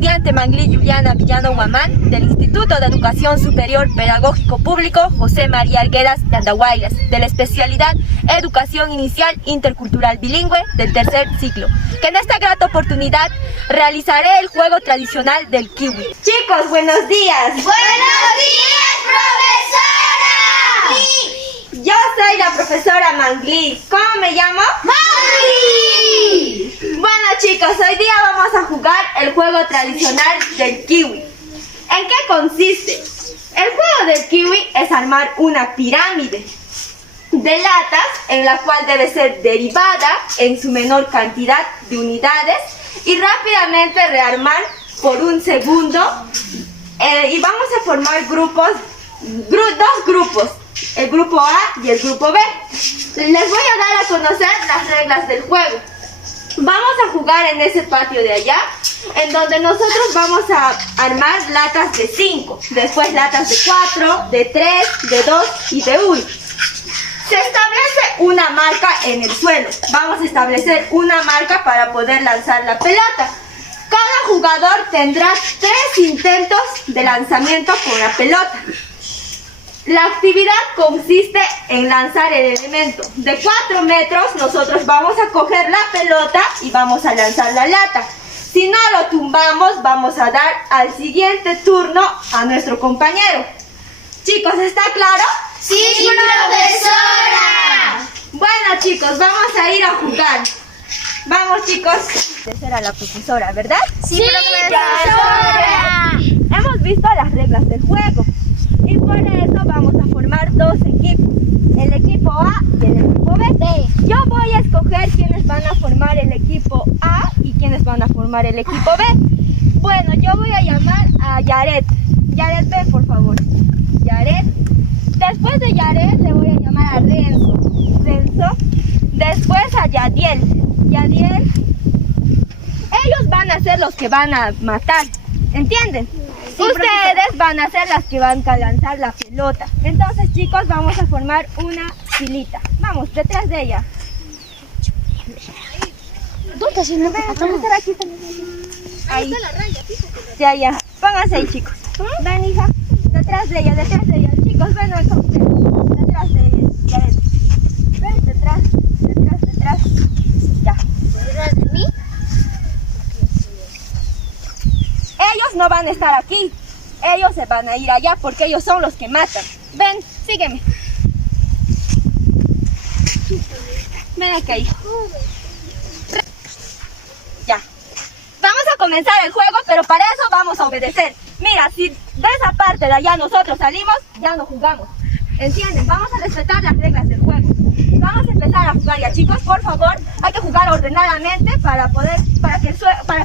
estudiante Mangli Juliana Villano Huamán del Instituto de Educación Superior Pedagógico Público José María Arguedas de Andahuaylas, de la especialidad Educación Inicial Intercultural Bilingüe del tercer ciclo, que en esta grata oportunidad realizaré el juego tradicional del kiwi. Chicos, buenos días. ¡Buenos días, profesora! Sí. Yo soy la profesora Mangli. ¿Cómo me llamo? ¡Mangli! Bueno chicos, hoy día vamos a jugar el juego tradicional del kiwi. ¿En qué consiste? El juego del kiwi es armar una pirámide de latas en la cual debe ser derivada en su menor cantidad de unidades y rápidamente rearmar por un segundo y vamos a formar dos grupos, el grupo A y el grupo B. Les voy a dar a conocer las reglas del juego. Vamos a jugar en ese patio de allá, en donde nosotros vamos a armar latas de 5, después latas de 4, de 3, de 2 y de 1. Se establece una marca en el suelo. Vamos a establecer una marca para poder lanzar la pelota. Cada jugador tendrá 3 intentos de lanzamiento con la pelota. La actividad consiste en lanzar el elemento. De 4 metros nosotros vamos a coger la pelota y vamos a lanzar la lata. Si no lo tumbamos, vamos a dar al siguiente turno a nuestro compañero. Chicos, ¿está claro? ¡Sí, profesora! Bueno chicos, vamos a ir a jugar. Vamos chicos. Esa era la profesora, ¿verdad? ¡Sí, profesora! Hemos visto las reglas del juego y por eso vamos a formar dos equipos, el equipo A y el equipo B. Yo voy a escoger quiénes van a formar el equipo A y quiénes van a formar el equipo B. Bueno, yo voy a llamar a Yaret. Yaret, ven por favor. Yaret. Después de Yaret le voy a llamar a Renzo. Renzo. Después a Yadiel. Yadiel. Ellos van a ser los que van a matar. ¿Entienden? Sí, ustedes van a ser las que van a lanzar la pelota. Entonces, chicos, vamos a formar una filita. Vamos, detrás de ella. ¿Dónde se me va a estar aquí. Ahí está la raya, fíjate. Ya. Pónganse ahí, chicos. Ven, hija. Detrás de ella, detrás de ella. Chicos, ven acá ustedes. Detrás de ella. Ya ven. Ven, detrás. Ya. ¿Detrás de mí? Ellos no van a estar aquí. Ellos se van a ir allá porque ellos son los que matan. Ven, sígueme. Ven acá, hijo. Ya. Vamos a comenzar el juego, pero para eso vamos a obedecer. Mira, si de esa parte de allá nosotros salimos, ya no jugamos. ¿Entienden? Vamos a respetar las reglas del juego. Vamos a empezar a jugar ya, chicos. Por favor, hay que jugar ordenadamente para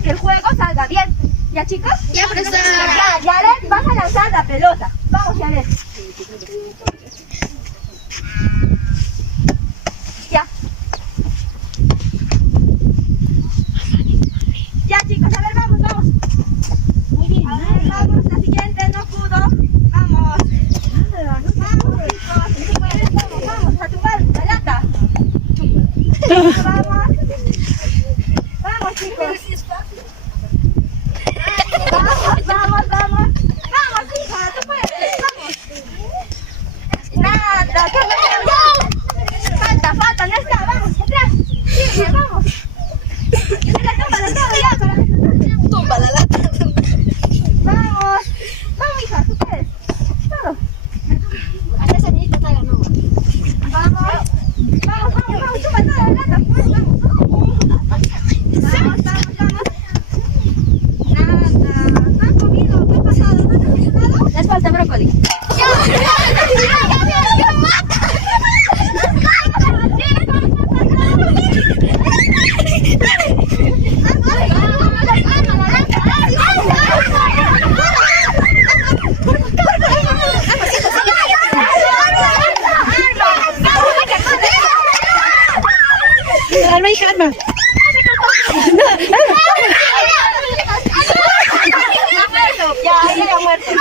que el juego salga bien. ¿Ya, chicos? Ya, profesora. Ya, Yaret, vas a lanzar la pelota. Vamos, Yaret. Ya. Ya, chicos, a ver, vamos. Muy bien. A ver, vamos, la siguiente no pudo. Vamos. Vamos, chicos. Vamos, a tumbar la lata. Vamos, chicos. Vamos, hija, tú puedes. Vamos. Nada, que me falta, no está. Vamos, atrás. Sigue, vamos. Se la tumba de todo ya. Tumba la lata. Vamos, hija, tú puedes. Todo. Hasta esa niñita está ganando. Vamos, tumba toda la lata. Pues, vamos. Nada. ¿No han comido? ¿Qué ha pasado? ¿No han comido? Les falta brócoli. Calma. Ya muerto.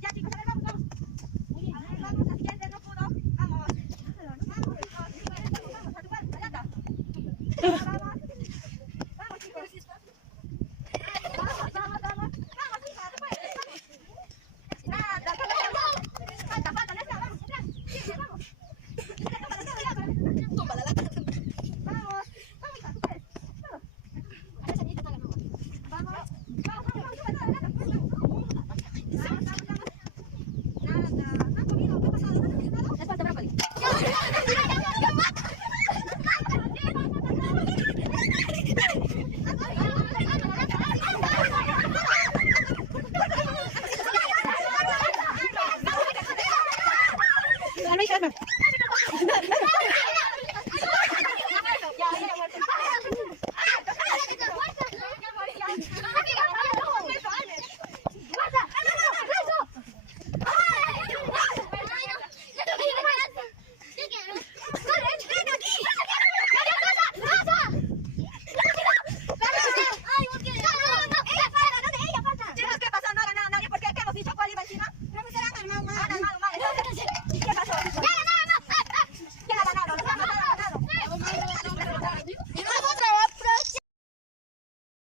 Ya, chicos, a ver, vamos. Vamos, la siguiente no pudo. Vamos. Adiós.